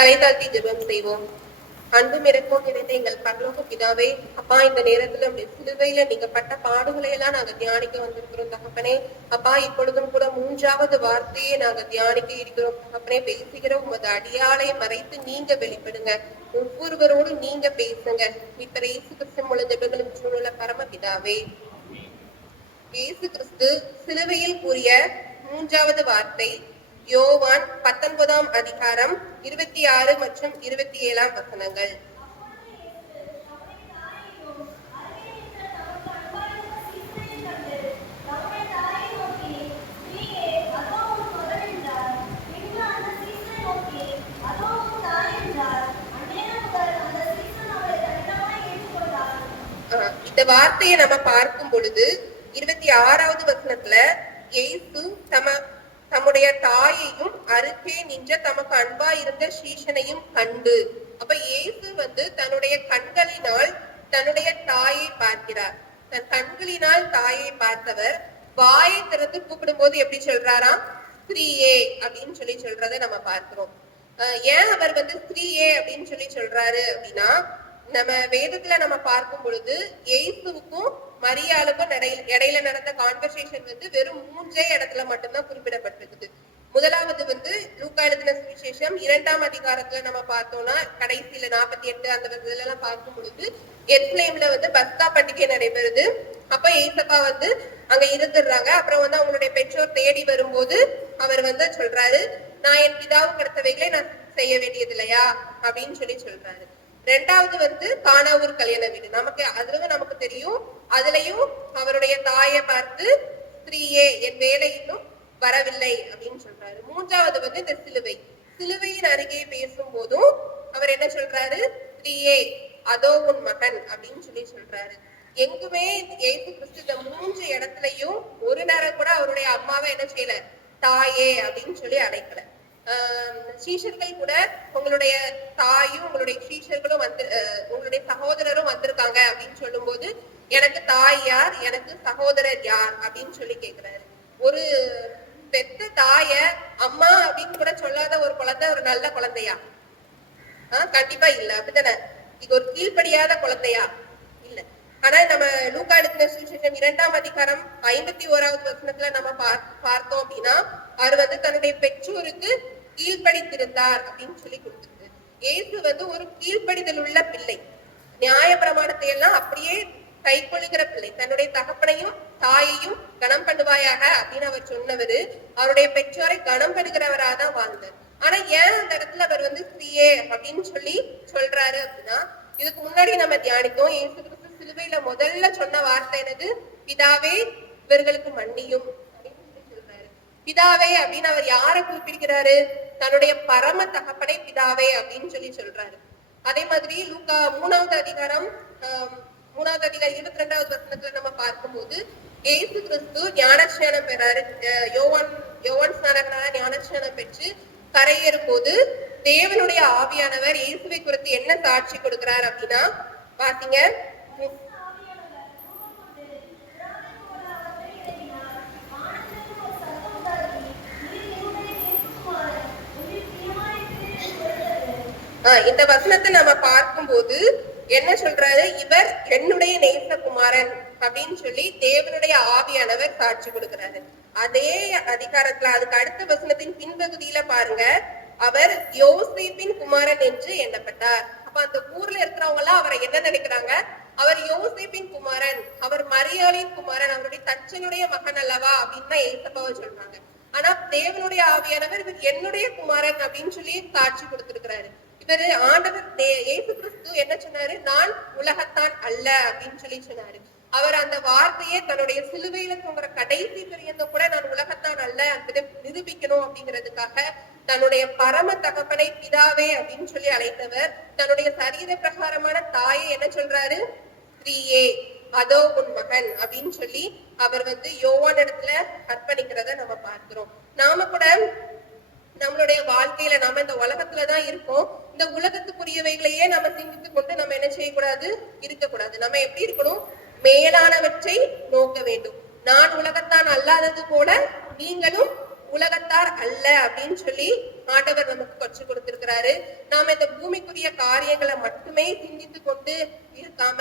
தலை தாழ்த்தி ஜெபம் செய்வோம். அன்பும் இறக்கும் நிறைந்த எங்கள் பரலோக பிதாவே அப்பா இந்த நேரத்துல அப்படி சிலுவையில நீங்க பட்ட பாடுகளை எல்லாம் நாங்க தியானிக்க வந்திருக்கிறோம் தகப்பனே. அப்பா இப்பொழுதும் கூட மூன்றாவது வார்த்தையை நாங்க தியானிக்க இருக்கிறோம் தகப்பனே. பேசுகிற உமது அடியாளை மறைத்து நீங்க வெளிப்படுங்க. ஒவ்வொருவரோடும் நீங்க பேசுங்க. இப்ப இயேசு கிறிஸ்து மூல ஜெபங்களும் சூழல பரமபிதாவே. இயேசு கிறிஸ்து சிலுவையில் கூறிய மூன்றாவது வார்த்தை யோவான் பத்தொன்பதாம் அதிகாரம் இருபத்தி ஆறு மற்றும் இருபத்தி ஏழாம் வசனங்கள். ஆஹ் இந்த வார்த்தையை நம்ம பார்க்கும் பொழுது இருபத்தி ஆறாவது வசனத்துல இயேசு தம தம்முடைய தாயையும் அருகே நின்ற தமக்கு அன்பா இருந்த சீஷனையும் கண்டு. அப்ப இயேசு வந்து தன்னுடைய கண்களினால் தன்னுடைய தாயை பார்க்கிறார். தன் கண்களினால் தாயை பார்த்தவர் வாயை திறந்து கூப்பிடும் போது எப்படி சொல்றாராம்? ஸ்திரீயே அப்படின்னு சொல்லி சொல்றதை நம்ம பார்க்கிறோம். ஆஹ் ஏன் அவர் வந்து ஸ்திரீயே அப்படின்னு சொல்லி சொல்றாரு அப்படின்னா நம்ம வேதத்துல நம்ம பார்க்கும் பொழுது இயேசுவுக்கும் மரியாளுக்கும் இடையில நடந்த கான்வர்சேஷன் வந்து வெறும் மூன்றே இடத்துல மட்டும்தான் குறிப்பிடப்பட்டிருக்குது. முதலாவது வந்து லூக்கா எழுதின சுவிசேஷம் இரண்டாம் அதிகாரத்துல நம்ம பார்த்தோம்னா கடைசியில நாற்பத்தி எட்டு அந்த இதுல எல்லாம் பார்க்கும் பொழுது எத்லேம்ல வந்து பஸ்தா பண்டிகை நடைபெறுது. அப்ப ஏசப்பா வந்து அங்க இருந்துடுறாங்க. அப்புறம் வந்து அவங்களுடைய பெற்றோர் தேடி வரும்போது அவர் வந்து சொல்றாரு நான் என் பிதாவுக்கு கடத்தவைகளை நான் செய்ய வேண்டியது இல்லையா அப்படின்னு சொல்லி சொல்றாரு. ரெண்டாவது வந்து காணாவூர் கல்யாண வீடு. நமக்கு அதுவும் நமக்கு தெரியும். அதுலயும் அவருடைய தாயை பார்த்து ஸ்திரீயே என் வேலை இன்னும் வரவில்லை அப்படின்னு சொல்றாரு. மூன்றாவது வந்து இந்த சிலுவை. சிலுவையின் அருகே பேசும் போதும் அவர் என்ன சொல்றாரு? ஸ்திரீயே அதோ உன் மகன் அப்படின்னு சொல்லி சொல்றாரு. எங்குமே இயேசு கிறிஸ்து இந்த மூன்று இடத்துலயும் ஒரு நேரம் கூட அவருடைய அம்மாவை என்ன செய்யல? தாயே அப்படின்னு சொல்லி அடைக்கல ஆஹ் சீஷர்கள் கூட உங்களுடைய தாயும் உங்களுடைய சீஷர்களும் வந்து அஹ் உங்களுடைய சகோதரரும் வந்திருக்காங்க அப்படின்னு சொல்லும் போது எனக்கு தாய் யார்? எனக்கு சகோதரர் யார்? அப்படின்னு சொல்லி கேக்குறாரு. ஒரு பெத்த தாய அம்மா அப்படின்னு கூட சொல்லாத ஒரு குழந்தை ஒரு நல்ல குழந்தையா? ஆஹ் கண்டிப்பா இல்ல. அப்படித்தானே? இது ஒரு கீழ்ப்படியாத குழந்தையா? ஆனா நம்ம லூக்கா எழுதின சுவிசேஷம் இரண்டாம் அதிகாரம் ஐம்பத்தி ஓராவது வசனத்துல நம்ம பார்த்தோம் அப்படின்னா அவர் வந்து தன்னுடைய பெற்றோருக்கு கீழ்ப்படித்திருந்தார் அப்படின்னு சொல்லி கொடுத்திருக்கு. இயேசு வந்து ஒரு கீழ்ப்படிதல் உள்ள பிள்ளை. நியாய பிரமாணத்தை எல்லாம் அப்படியே கை கொள்ளுகிற பிள்ளை. தன்னுடைய தகப்பனையும் தாயையும் கனம் பண்ணுவாயாக அப்படின்னு அவர் சொன்னவரு அவருடைய பெற்றோரை கனம் பண்ணுகிறவராக தான் வாழ்ந்தார். ஆனா ஏன் அந்த இடத்துல அவர் வந்து ஸ்ரீயே அப்படின்னு சொல்லி சொல்றாரு அப்படின்னா இதுக்கு முன்னாடி நம்ம தியானித்தோம். ஏசு சிலுவையில முதல்ல சொன்ன வார்த்தை என்னது? பிதாவே இவர்களுக்கு மன்னியும். பிதாவே அப்படின்னு அவர் யாரை குறிப்பிடுகிறாரு? தன்னுடைய பரம தகப்பனை பிதாவே அப்படின்னு சொல்லி சொல்றாரு. அதே மாதிரி லூக்கா மூணாவது அதிகாரம் மூணாவது அதிகாரம் இருபத்தி ரெண்டாவது வசனத்துல நம்ம பார்க்கும்போது ஏசு கிறிஸ்து ஞானஸ்நானம் பெறாரு. அஹ், யோவான் யோவான் ஸ்நானகனால ஞானஸ்நானம் பெற்று கரையேறும் போது தேவனுடைய ஆவியானவர் இயேசுவை குறித்து என்ன சாட்சி கொடுக்கிறார் அப்படின்னா பாத்தீங்க ஆஹ் இந்த வசனத்தை நம்ம பார்க்கும்போது என்ன சொல்றாரு? இவர் என்னுடைய நேசகுமாரன் அப்படின்னு சொல்லி தேவனுடைய ஆவியானவர் காட்சி கொடுக்கிறாரு. அதே அதிகாரத்துல அதுக்கு அடுத்த வசனத்தின் பின்பகுதியில பாருங்க. அவர் யோசிப்பின் குமாரன் என்று எண்ணப்பட்டார். அப்ப அந்த ஊர்ல இருக்கிறவங்க எல்லாம் அவரை என்ன நினைக்கிறாங்க? அவர் யோசிப்பின் குமாரன் அவர் மரியாளின் குமாரன் அவருடைய தச்சனுடைய மகன் அல்லவா அப்படின்னு தான் ஏசப்பாவை சொல்றாங்க. ஆனா தேவனுடைய ஆவியானவர் இவர் என்னுடைய குமாரன் அப்படின்னு சொல்லி காட்சி கொடுத்திருக்கிறாரு. இவரு ஆண்டவர் ஏசு கிறிஸ்து என்ன சொன்னாரு? நான் உலகத்தான் அல்ல அப்படின்னு சொல்லி சொன்னாரு. அவர் அந்த வார்த்தையை தன்னுடைய சிலுவையில தூங்குற கடைசி பிரியந்த கூட நான் உலகத்தான் அல்ல என்பதை நிரூபிக்கணும் அப்படிங்கிறதுக்காக தன்னுடைய பரம தகப்பனை பிதாவே அப்படின்னு சொல்லி அழைத்தவர். தன்னுடைய சரீர பிரகாரமான தாயை என்ன சொல்றாரு? ஸ்ரீயே அதோ உன் மகன் அப்படின்னு சொல்லி அவர் வந்து யோவான் இடத்துல அர்ப்பணிக்கிறத நம்ம பார்க்கிறோம். நாம கூட நம்மளுடைய வாழ்க்கையில நாம இந்த உலகத்துலதான் இருக்கோம். இந்த உலகத்துக்குரியவைகளையே நம்ம சிந்தித்து கொண்டு நம்ம என்ன செய்யக்கூடாது? இருக்கக்கூடாது. நம்ம எப்படி இருக்கணும்? மேலானவற்றை நோக்க வேண்டும். நான் உலகத்தான் அல்லாதது போல நீங்களும் அல்ல அப்படின்னு சொல்லி ஆண்டவர் நமக்கு கற்றுக் கொடுத்திருக்கிறாரு. நாம இந்த பூமிக்குரிய காரியங்களை மட்டுமே சிந்தித்து கொண்டு இருக்காம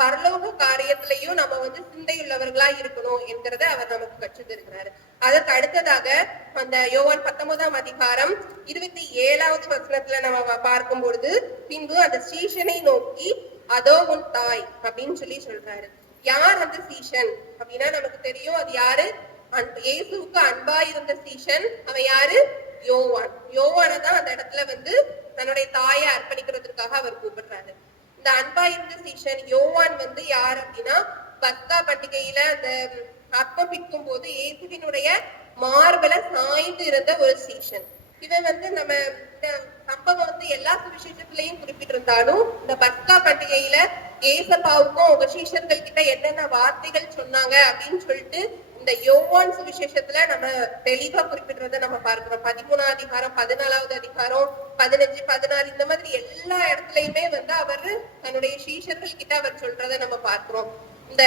பரலோக காரியத்திலையும் நம்ம வந்து சிந்தையுள்ளவர்களா இருக்கணும் என்கிறத அவர் நமக்கு கற்று தருகிறாரு. அதற்கு அடுத்ததாக அந்த யோவான் பத்தொன்பதாம் அதிகாரம் இருபத்தி ஏழாவது வசனத்துல நம்ம பார்க்கும் பொழுது பின்பு அந்த சீஷனை நோக்கி அதோ உன் தாய் அப்படின்னு சொல்லி சொல்றாரு. யார் அந்த சீஷன்? அப்படின்னா நமக்கு தெரியும் அது யாரு? இயேசுவுக்கு அன்பா இருந்த சீஷன் அவன் யாரு? யோவான். யோவான தான் அந்த இடத்துல வந்து தன்னுடைய தாயை அர்ப்பணிக்கிறதுக்காக அவர் கூப்பிடுறாரு. இந்த அன்பா இருந்த சீஷன் யோவான் வந்து யார் அப்படின்னா பஸ்கா பண்டிகையில அந்த அப்பம் பிக்கும் போது இயேசுவினுடைய மார்பல சாய்ந்து இருந்த ஒரு சீஷன். இவன் வந்து நம்ம இந்த சம்பவம் வந்து எல்லா சுவிசேஷத்திலையும் குறிப்பிட்டிருந்தாலும் இந்த பஸ்கா பண்டிகையில ஏசப்பாவுக்கும் உங்க சீஷர்கள் கிட்ட என்னென்ன வார்த்தைகள் சொன்னாங்க அப்படின்னு சொல்லிட்டு இந்த யோவான் சுவிசேஷத்துல நம்ம தெளிவா குறிப்பிடுறத நம்ம பார்க்கிறோம். பதிமூணாம் அதிகாரம் பதினாலாவது அதிகாரம் பதினஞ்சு பதினாறு இந்த மாதிரி எல்லா இடத்துலயுமே வந்து அவர் தன்னுடைய சீஷர்கள் கிட்ட அவர் சொல்றத நம்ம பார்க்கிறோம். இந்த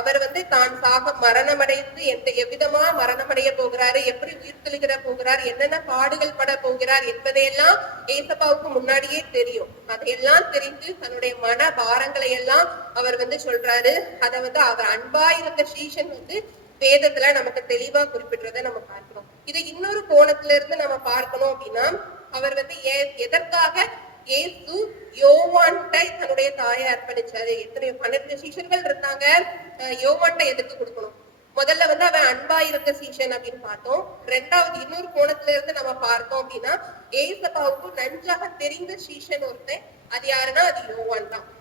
அவர் வந்து தான் சாக மரணமடைந்து எந்த எவ்விதமா மரணமடைய போகிறாரு எப்படி உயிர் உயிர்த்தெழுகிற போகிறார் என்னென்ன பாடுகள் பட போகிறார் என்பதையெல்லாம் ஏசப்பாவுக்கு முன்னாடியே தெரியும். அதையெல்லாம் தெரிந்து தன்னுடைய மன பாரங்களை எல்லாம் அவர் வந்து சொல்றாரு. அதை வந்து அவர் அன்பா இருந்த சீஷன் வந்து வேதத்துல நமக்கு தெளிவா குறிப்பிடுறத நம்ம பார்க்கிறோம். இதை இன்னொரு கோணத்துல இருந்து நம்ம பார்க்கணும் அப்படின்னா அவர் வந்து எதற்காக ஏசு யோவான்ட்ட தன்னுடைய தாயை அர்ப்பணிச்சாரு? எத்தனை பன்னெண்டு சீஷர்கள் இருந்தாங்க. அஹ் எதுக்கு கொடுக்கணும்? முதல்ல வந்து அவன் அன்பா இருந்த சீஷன் அப்படின்னு பார்த்தோம். ரெண்டாவது இன்னொரு கோணத்துல இருந்து நம்ம பார்த்தோம் அப்படின்னா ஏசப்பாவுக்கு நன்றாக தெரிந்த சீஷன் ஒருத்தன். அது யாருன்னா? அது யோவான் தான்.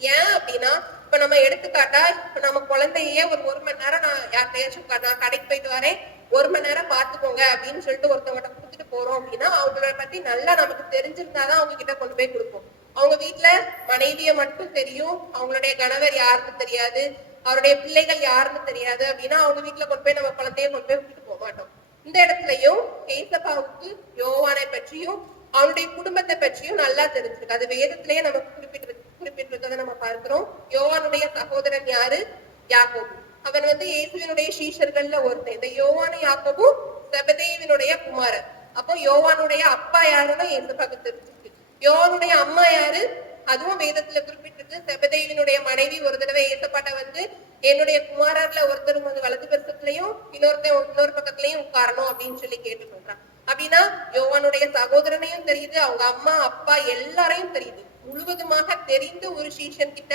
ஏன் அப்படின்னா இப்ப நம்ம எடுத்துக்காட்டா இப்ப நம்ம குழந்தையே ஒரு ஒரு மணி நேரம் நான் யார்கிட்டயாச்சும் க- நான் கடைக்கு போயிட்டு வரேன் ஒரு மணி நேரம் பாத்துக்கோங்க அப்படின்னு சொல்லிட்டு ஒருத்தவங்கிட்ட கொடுத்துட்டு போறோம் அப்படின்னா அவங்கள பத்தி நல்லா நமக்கு தெரிஞ்சிருந்தாதான் அவங்க கிட்ட கொண்டு போய் கொடுப்போம். அவங்க வீட்டுல மனைவிய மட்டும் தெரியும் அவங்களுடைய கணவர் யாருன்னு தெரியாது அவருடைய பிள்ளைகள் யாருன்னு தெரியாது அப்படின்னா அவங்க வீட்டுல கொண்டு போய் நம்ம குழந்தைய கொண்டு போய் விட்டுட்டு போக மாட்டோம். இந்த இடத்துலயும் கேசப்பாவுக்கு யோவானை பற்றியும் அவனுடைய குடும்பத்தை பற்றியும் நல்லா தெரிஞ்சிருக்கு. அது வேதத்திலேயே நமக்கு குறிப்பிட்டு குறிப்பிட்டிருக்கதை நம்ம பார்க்கிறோம். யோவானுடைய சகோதரன் யாரு? யாக்கோபு. அவன் வந்து இயேசுவினுடைய சீஷர்கள்ல ஒருத்தன். இந்த யோவானு யாக்கோபும் செபதேவினுடைய குமாரன். அப்போ யோவானுடைய அப்பா யாருன்னு பக்கத்து இருக்கு யோவானுடைய அம்மா யாரு? அதுவும் வேதத்துல குறிப்பிட்டிருக்கு. செபதேவினுடைய மனைவி ஒரு தடவை ஏசப்பாட்ட வந்து என்னுடைய குமாரர்ல ஒருத்தர் வந்து வலது பக்கத்துலயும் இன்னொருத்தன் இன்னொரு பக்கத்துலயும் உட்காரணும் அப்படின்னு சொல்லி கேட்டு சொல்றான் அப்படின்னா யோவானுடைய சகோதரனையும் தெரியுது அவங்க அம்மா அப்பா எல்லாரையும் தெரியுது. முழுவதுமாக தெரிந்த ஒரு சீஷன் கிட்ட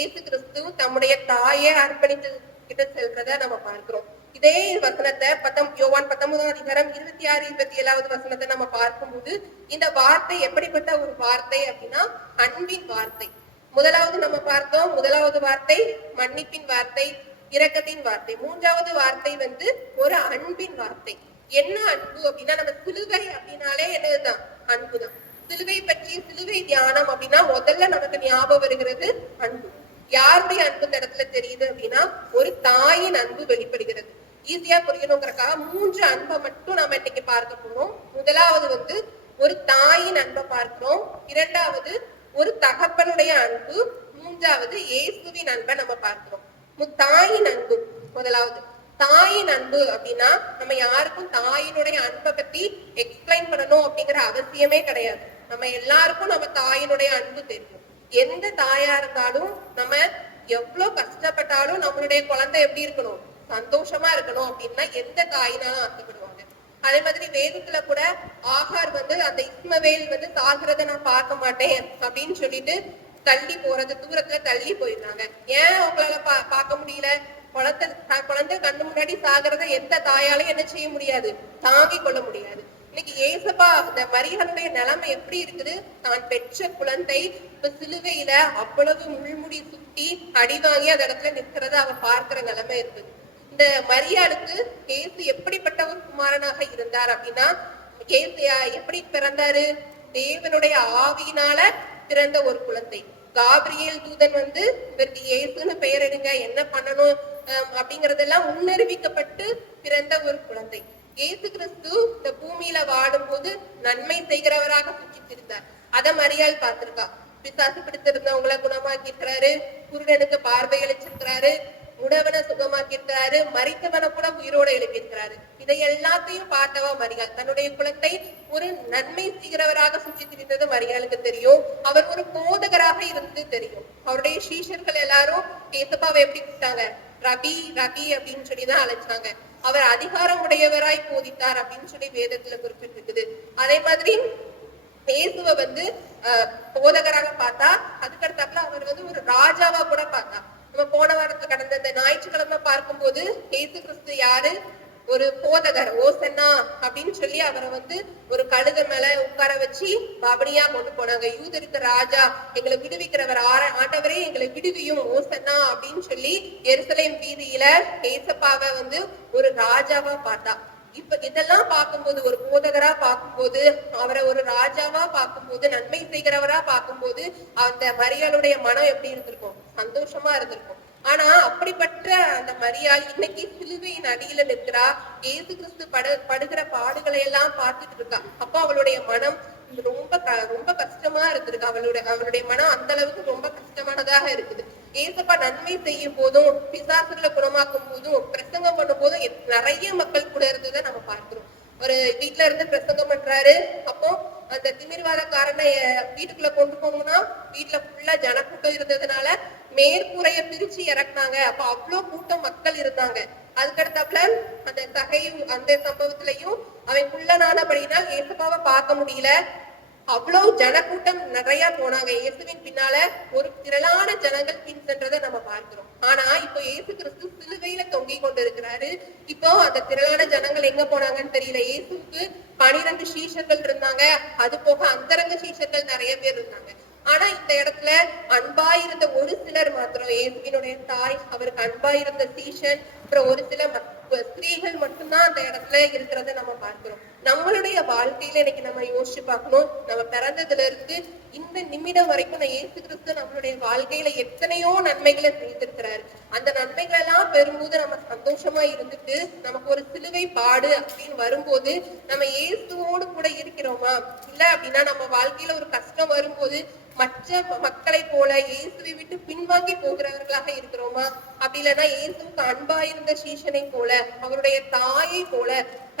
ஏசு கிறிஸ்து தம்முடைய தாயை அர்ப்பணித்து கிட்ட செல்றத நம்ம பார்க்கிறோம். இதே வசனத்தை பத்தம் யோவான் பத்தொன்பதாம் அதிகாரம் இருபத்தி ஆறு இருபத்தி ஏழாவது வசனத்தை நம்ம பார்க்கும்போது இந்த வார்த்தை எப்படிப்பட்ட ஒரு வார்த்தை அப்படின்னா அன்பின் வார்த்தை. முதலாவது நம்ம பார்த்தோம் முதலாவது வார்த்தை மன்னிப்பின் வார்த்தை இரக்கத்தின் வார்த்தை. மூன்றாவது வார்த்தை வந்து ஒரு அன்பின் வார்த்தை. என்ன அன்பு அப்படின்னா நம்ம சிலுவை அப்படின்னாலே என்னதுதான்? அன்புதான். சிலுவை பற்றி சிலுவை தியானம் அப்படின்னா முதல்ல நமக்கு ஞாபகம் வருகிறது அன்பு. யாருடைய அன்பு இந்த இடத்துல தெரியுது அப்படின்னா ஒரு தாயின் அன்பு வெளிப்படுகிறது. ஈஸியா புரியணுங்கிறக்காக மூன்று அன்பை மட்டும் நாம இன்னைக்கு பார்க்க போறோம். முதலாவது வந்து ஒரு தாயின் அன்பை பார்க்கிறோம். இரண்டாவது ஒரு தகப்பனுடைய அன்பு. மூன்றாவது இயேசுவின் அன்பை நம்ம பார்க்கிறோம். தாயின் அன்பு. முதலாவது தாயின் அன்பு அப்படின்னா நம்ம யாருக்கும் தாயினுடைய அன்பை பத்தி எக்ஸ்பிளைன் பண்ணணும் அப்படிங்கிற அவசியமே கிடையாது. நம்ம எல்லாருக்கும் நம்ம தாயினுடைய அன்பு தெரியும். எந்த தாயா இருந்தாலும் நம்ம எவ்வளவு கஷ்டப்பட்டாலும் நம்மளுடைய குழந்தை எப்படி இருக்கணும்? சந்தோஷமா இருக்கணும் அப்படின்னா எந்த தாயினாலும் ஆசைப்படுவாங்க. அதே மாதிரி வேதத்துல கூட ஆகார் வந்து அந்த இஸ்மவேல் வந்து சாகிறத நான் பார்க்க மாட்டேன் அப்படின்னு சொல்லிட்டு தள்ளி போறது தூரத்துல தள்ளி போயிருந்தாங்க ஏன் அவங்களால பா பார்க்க முடியல? குழந்தை குழந்தை கண்ணு முன்னாடி சாகிறத எந்த தாயாலையும் என்ன செய்ய முடியாது? தாங்கிக் கொள்ள முடியாது. இன்னைக்கு ஏசப்பா இந்த மரியாளுடைய நிலைமை எப்படி இருக்குது? தான் பெற்ற குழந்தை இப்ப சிலுவையில அவ்வளவு முள்முடி சுத்தி அடி வாங்கி அந்த இடத்துல நிற்கிறத அவ பார்க்கிற நிலைமை இருக்குது. இந்த மரியாளுக்கு ஏசு எப்படிப்பட்ட ஒரு குமாரனாக இருந்தார் அப்படின்னா இயேசு எப்படி பிறந்தாரு? தேவனுடைய ஆவியினால பிறந்த ஒரு குழந்தை. காபிரியல் தூதன் வந்து இவருக்கு பெயர் எடுங்க என்ன பண்ணணும்? அஹ், அப்படிங்கறதெல்லாம் முன்னறிவிக்கப்பட்டு பிறந்த ஒரு குழந்தை. இயேசு கிறிஸ்து இந்த பூமியில வாடும்போது நன்மை செய்கிறவராக சுற்றித்திருந்தார் அத மரியாள் பார்த்திருக்கா. பிசாசு பிடித்திருந்தவங்களை குணமாக்கி இருக்கிறாரு குருடனுக்கு பார்வை அளிச்சிருக்கிறாரு. உணவனை சுகமாக்கி இருக்கிறாரு மறித்தவனை கூட உயிரோட எழுப்பியிருக்கிறாரு. இதை எல்லாத்தையும் பார்த்தவா மரியாள். தன்னுடைய குலத்தை ஒரு நன்மை செய்கிறவராக சுற்றி திரிந்தது மரியாளுக்கு தெரியும். அவர் ஒரு போதகராக இருந்தது தெரியும். அவருடைய சீஷர்கள் எல்லாரும் ஏசப்பாவை எப்படி கூப்பிட்டாங்க? ரபி ரபி அப்படின்னு சொல்லி தான் அழைச்சாங்க. அவர் அதிகாரம் உடையவராய் போதித்தார் அப்படின்னு சொல்லி வேதத்துல குறிப்பிட்டிருக்குது. அதே மாதிரி இயேசுவை வந்து அஹ், போதகராக பார்த்தா அதுக்கடுத்தாப்புல அவர் வந்து ஒரு ராஜாவா கூட பார்த்தா. நம்ம போன வாரத்துல கடந்த இந்த ஞாயிற்றுக்கிழமை பார்க்கும்போது இயேசு கிறிஸ்து யாரு? ஒரு போதகர் ஓசன்னா அப்படின்னு சொல்லி அவரை வந்து ஒரு கழுத மேல உட்கார வச்சு பபடியா கொண்டு போனாங்க. யூதருக்கு ராஜா எங்களை விடுவிக்கிறவர் ஆர- ஆண்டவரே எங்களை விடுவியும் ஓசன்னா அப்படின்னு சொல்லி எருசலேம் வீதியில ஏசப்பாவை வந்து ஒரு ராஜாவா பார்த்தா. இப்ப இதெல்லாம் பார்க்கும்போது ஒரு போதகரா பார்க்கும்போது அவரை ஒரு ராஜாவா பார்க்கும்போது நன்மை செய்கிறவரா பார்க்கும்போது அந்த மரியாளுடைய மனம் எப்படி இருந்திருக்கும்? சந்தோஷமா இருந்திருக்கும். ஆனா அப்படிப்பட்ட அந்த மரியாள் இன்னைக்கு சிலுவையின் அடியில நிற்கிறா. ஏசு கிறிஸ்து படு படுகிற பாடுகளை எல்லாம் பார்த்துட்டு இருக்கா. அப்போ அவளுடைய மனம் ரொம்ப க- ரொம்ப கஷ்டமா இருந்திருக்கு. அவளுடைய அவளுடைய மனம் அந்த அளவுக்கு ரொம்ப கஷ்டமானதாக இருக்குது. ஏசப்பா நன்மை செய்யும் போதும் பிசாசுகளை குணமாக்கும் போதும் பிரசங்கம் பண்ணும் போதும் நிறைய மக்கள் கூட இருந்ததை நம்ம பார்க்கிறோம். ஒரு வீட்ல இருந்து பிரசங்கம் பண்றாரு. அப்போ அந்த திமிர்வாதக்காரனை வீட்டுக்குள்ள கொண்டு போகணும்னா வீட்டுல ஃபுல்லா ஜனக்கூட்டம் இருந்ததுனால மேற்கூரைய பிரிச்சு இறக்குனாங்க. அப்ப அவ்வளவு கூட்டம் மக்கள் இருந்தாங்க. அதுக்கடுத்தாப்புல அந்த சகையும் அந்த சம்பவத்திலையும் அவன் குள்ளனானபடினால் ஏசப்பாவை பார்க்க முடியல. அவ்வளவு ஜனக்கூட்டம் நிறைய போனாங்க. இயேசுவின் பின்னால ஒரு திரளான ஜனங்கள் பின் சென்றதை நம்ம பார்க்கிறோம். ஆனா இப்போ இயேசு கிறிஸ்து சிலுவையில தொங்கிக் கொண்டிருக்கிறாரு. இப்போ அந்த திரளான ஜனங்கள் எங்க போனாங்கன்னு தெரியல. இயேசுக்கு பனிரெண்டு சீஷர்கள் இருந்தாங்க. அது போக அந்தரங்க சீஷர்கள் நிறைய பேர் இருந்தாங்க. ஆனா இந்த இடத்துல அன்பாயிருந்த ஒரு சிலர் மாத்திரம் இயேசுவினுடைய தாய் அவருக்கு அன்பாயிருந்த சீஷன் அப்புறம் ஒரு சில ஸ்திரீகள் மட்டும்தான் அந்த இடத்துல இருக்கிறத நம்ம பார்க்கிறோம். நம்மளுடைய வாழ்க்கையில இன்னைக்கு நம்ம யோசிச்சு பார்க்கணும். நம்ம பிறந்ததுல இருந்து இந்த நிமிடம் வரைக்கும் நான் இயேசு கிறிஸ்து நம்மளுடைய வாழ்க்கையில எத்தனையோ நன்மைகளை செய்திருக்கிறாரு. அந்த நன்மைகள் எல்லாம் பெறும்போது நம்ம சந்தோஷமா இருந்துட்டு நமக்கு ஒரு சிலுவை பாடு அப்படின்னு வரும்போது நம்ம இயேசுவோடு கூட இருக்கிறோமா? இல்ல அப்படின்னா நம்ம வாழ்க்கையில ஒரு கஷ்டம் வரும்போது மற்ற மக்களை போல இயேசுவை விட்டு பின்வாங்கி போகிறவர்களாக இருக்கிறோமா? அப்படி இல்லைன்னா இயேசுக்கு அன்பா இருந்த சீஷனை போல அவருடைய தாயை போல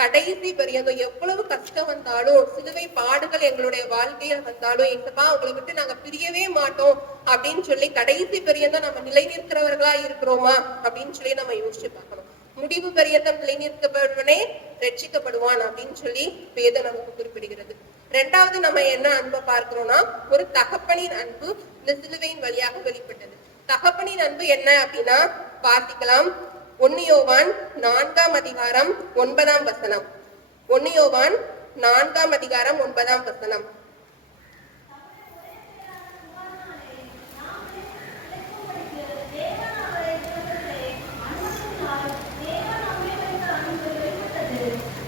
கடைசி பரியந்தம் எவ்வளவு கஷ்டம் வந்தாலும் சிலுவை பாடுகள் எங்களுடைய வாழ்க்கையில வந்தாலும் எங்கப்பா அவங்களை விட்டு நாங்க பிரியவே மாட்டோம் அப்படின்னு சொல்லி கடைசி பரியந்தம் நம்ம நிலை நிற்கிறவர்களா இருக்கிறோமா அப்படின்னு சொல்லி நம்ம யோசிச்சு பார்க்கணும். முடிவு பெரியதம் நிலை நிற்கப்படுவனே ரட்சிக்கப்படுவான் அப்படின்னு சொல்லி வேதம் நமக்கு குறிப்பிடுகிறது. ரெண்டாவது நம்ம என்ன அன்பை பார்க்கிறோம்னா ஒரு தகப்பனின் அன்பு இந்த சிலுவையின் வழியாக வெளிப்பட்டது. தகப்பனின் அன்பு என்ன அப்படின்னா பார்த்திக்கலாம் ஒன்னியோவான் நான்காம் அதிகாரம் ஒன்பதாம் வசனம். ஒன்னியோவான் நான்காம் அதிகாரம் ஒன்பதாம் வசனம்.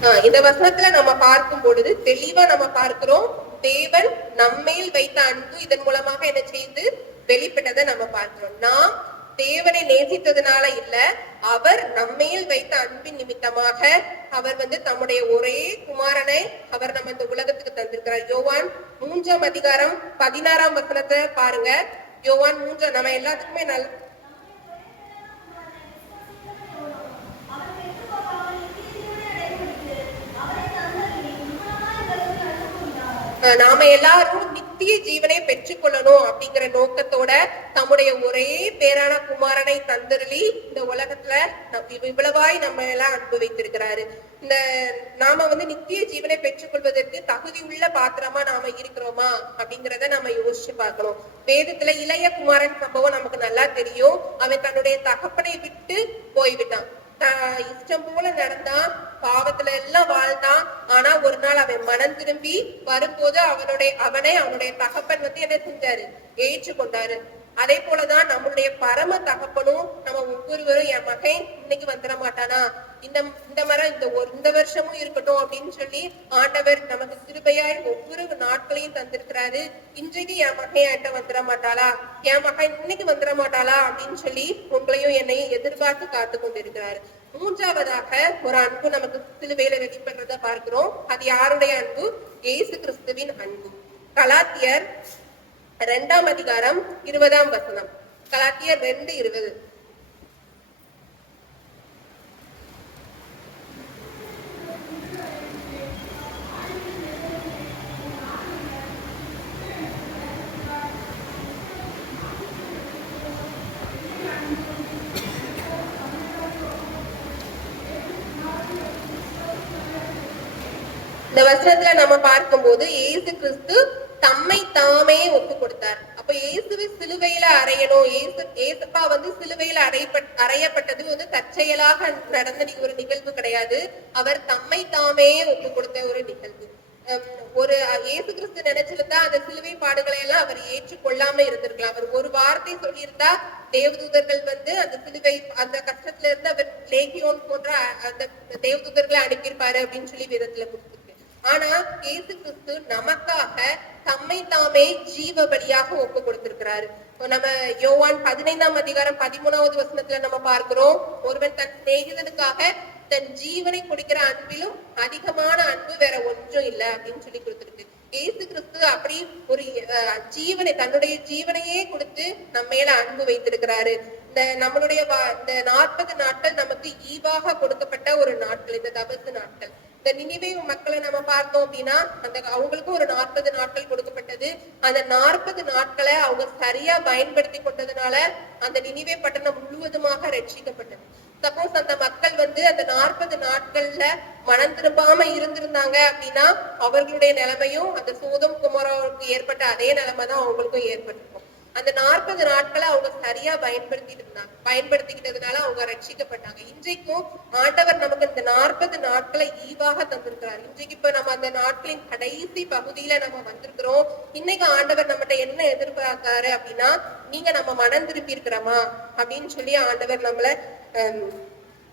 ஆஹ் இந்த வசனத்துல நம்ம பார்க்கும் பொழுது தெளிவா நம்ம பார்க்கிறோம். தேவன் நம்மேல் வைத்த அன்பு இதன் மூலமாக என்ன செய்து? வெளிப்பட்டதை நம்ம பார்க்கிறோம். நாம் தேவனை நேசித்ததுனால இல்ல அவர் நம்மையில் வைத்த அன்பின் நிமித்தமாக அவர் வந்து தம்முடைய ஒரே குமாரனை அவர் நம்ம இந்த உலகத்துக்கு தந்திருக்கிறார். யோவான் மூன்றாம் அதிகாரம் பதினாறாம் வசனத்தை பாருங்க. யோவான் மூன்றாம் நம்ம எல்லாத்துக்குமே நல்ல நாம எல்லாரும் நித்திய ஜீவனை பெற்றுக்கொள்ளணும் அப்படிங்கிற நோக்கத்தோட தம்முடைய ஒரே பேரான குமாரனை தந்தருளி இந்த உலகத்துல இவ்வளவாய் நம்ம எல்லாம் அனுபவித்திருக்கிறாரு இந்த நாம வந்து நித்திய ஜீவனை பெற்றுக்கொள்வதற்கு தகுதி உள்ள பாத்திரமா நாம இருக்கிறோமா அப்படிங்கிறத நம்ம யோசிச்சு பார்க்கணும். வேதத்துல இளைய குமாரன் சம்பவம் நமக்கு நல்லா தெரியும். அவன் தன்னுடைய தகப்பனை விட்டு போய்விட்டான். இஷ்டம் போல நடந்தான். பாவத்துல எல்லாம் வாழ்ந்தான். ஆனா ஒரு நாள் அவன் மனம் திரும்பி வரும்போது அவனுடைய அவனை அவனுடைய தகப்பன் வந்து என்ன செஞ்சாரு? ஏற்றுக்கொண்டாரு. அதே போலதான் நம்மளுடைய பரம தகப்பனும் நம்ம ஒவ்வொருவரும் என் மகன் இன்னைக்கு வந்துட மாட்டானா? இந்த இந்த மரம் இந்த ஒரு இந்த வருஷமும் இருக்கட்டும் அப்படின்னு சொல்லி ஆண்டவர் நமக்கு கிருபையாய் ஒவ்வொரு நாட்களையும் தந்திருக்கிறாரு. இன்றைக்கு என் மகன் என்கிட்ட வந்துட மாட்டாளா? என் மகன் இன்னைக்கு வந்துட மாட்டாளா? அப்படின்னு சொல்லி உங்களையும் என்னையும் எதிர்பார்த்து காத்து கொண்டிருக்கிறாரு. மூன்றாவதாக ஒரு அன்பு நமக்கு சிலுவையில வெளிப்படுறத பார்க்கிறோம். அது யாருடைய அன்பு? இயேசு கிறிஸ்துவின் அன்பு. கலாத்தியர் ரெண்டாம் அதிகாரம் இருபதாம் வசனம். கலாத்தியர் ரெண்டு இருபது. இந்த வசனத்துல நம்ம பார்க்கும்போது ஏசு கிறிஸ்து தம்மை தாமே ஒப்பு கொடுத்தார். அப்ப இயேசுவை சிலுவையில அறையணும். இயேசு ஏசப்பா வந்து சிலுவையில அறையப்பட் அறையப்பட்டது வந்து தற்செயலாக நடந்த ஒரு நிகழ்வு கிடையாது. அவர் தம்மை தாமே ஒப்பு கொடுத்த ஒரு நிகழ்வு. ஒரு இயேசு கிறிஸ்து நினைச்சிருந்தா அந்த சிலுவை பாடுகளை எல்லாம் அவர் ஏற்றுக்கொள்ளாம இருந்திருக்கலாம். அவர் ஒரு வார்த்தை சொல்லியிருந்தா தேவதூதர்கள் வந்து அந்த சிலுவை அந்த கஷ்டத்துல இருந்து அவர் லேகியோன் போன்ற அந்த தேவதூதர்களை அனுப்பியிருப்பாரு அப்படின்னு சொல்லி வேதத்துல கொடுத்துருக்கு. ஆனா இயேசு கிறிஸ்து நமக்காக தம்மை தாமே ஜீவ பலியாக ஒப்பு கொடுத்திருக்கிறாரு நம்ம யோவான் பதினைந்தாம் அதிகாரம் பதிமூணாவது வசனத்துல நம்ம பார்க்கிறோம். ஒருவன் தன் சிநேகிதனுக்காக தன் ஜீவனை கொடுக்கிற அன்பிலும் அதிகமான அன்பு வேற ஒன்றும் இல்ல அப்படின்னு சொல்லி கொடுத்திருக்கு. இயேசு கிறிஸ்து அப்படி ஒரு அஹ், ஜீவனை தன்னுடைய ஜீவனையே கொடுத்து நம்ம மேல அன்பு வைத்திருக்கிறாரு. இந்த நம்மளுடைய இந்த நாற்பது நாட்கள் நமக்கு ஈவாக கொடுக்கப்பட்ட ஒரு நாட்கள் இந்த தபசு நாட்கள். இந்த நினைவே மக்களை நம்ம பார்த்தோம் அப்படின்னா அந்த அவங்களுக்கும் ஒரு நாற்பது நாட்கள் கொடுக்கப்பட்டது. அந்த நாற்பது நாட்களை அவங்க சரியா பயன்படுத்தி கொண்டதுனால அந்த நினைவே பட்டணம் முழுவதுமாக ரட்சிக்கப்பட்டது. சப்போஸ் அந்த மக்கள் வந்து அந்த நாற்பது நாட்கள்ல மனம் திரும்பாம இருந்திருந்தாங்க அப்படின்னா அவர்களுடைய நிலைமையும் அந்த சோதம் குமராவுக்கு ஏற்பட்ட அதே நிலைமை தான் அவங்களுக்கும் ஏற்பட்டிருக்கும். அந்த நாற்பது நாட்களை அவங்க சரியா பயன்படுத்திட்டு இருந்தாங்க. பயன்படுத்திக்கிட்டதுனால அவங்க ரட்சிக்கப்பட்டாங்க. இன்றைக்கும் ஆண்டவர் நமக்கு இந்த நாற்பது நாட்களை ஈவாக தந்திருக்கிறார். இன்றைக்கு இப்ப நம்ம அந்த நாட்களின் கடைசி பகுதியில நம்ம வந்திருக்கிறோம். இன்னைக்கு ஆண்டவர் நம்மகிட்ட என்ன எதிர்பார்க்காரு அப்படின்னா நீங்க நம்ம மனம் திருப்பி இருக்கிறோமா? அப்படின்னு சொல்லி ஆண்டவர் நம்மள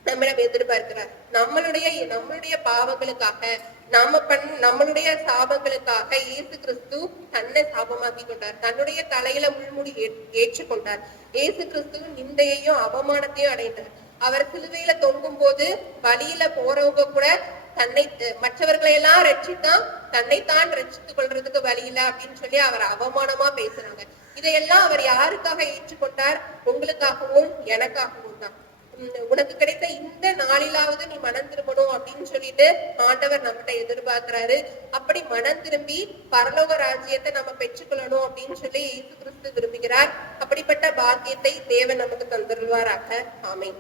நம்மளை எதிர்பார்க்கிறார் நம்மளுடைய நம்மளுடைய பாவங்களுக்காக நாம பண் நம்மளுடைய சாபங்களுக்காக இயேசு கிறிஸ்து தன்னை சாபமாக்கி கொண்டார். தன்னுடைய தலையில முள்முடி ஏற்- ஏற்றுக்கொண்டார். இயேசு கிறிஸ்து நிந்தையையும் அவமானத்தையும் அடைந்தார். அவர் சிலுவையில தொங்கும் போது வழியில போறவங்க கூட தன்னை மற்றவர்களை எல்லாம் ரட்சித்தான் தன்னைத்தான் ரட்சித்துக் கொள்றதுக்கு வழி இல்ல அப்படின்னு சொல்லி அவர் அவமானமா பேசுறாங்க. இதையெல்லாம் அவர் யாருக்காக ஏற்றுக்கொண்டார்? உங்களுக்காகவும் எனக்காகவும் தான். உனக்கு கிடைத்த இந்த நாளிலாவது நீ மனம் திரும்பணும் அப்படின்னு சொல்லிட்டு ஆண்டவர் நம்மகிட்ட எதிர்பார்க்கிறாரு. அப்படி மனம் திரும்பி பரலோக ராஜ்யத்தை நம்ம பெற்றுக்கொள்ளணும் அப்படின்னு சொல்லி இயேசு கிறிஸ்து விரும்புகிறார். அப்படிப்பட்ட பாக்கியத்தை தேவன் நமக்கு தந்துருவாராக. ஆமை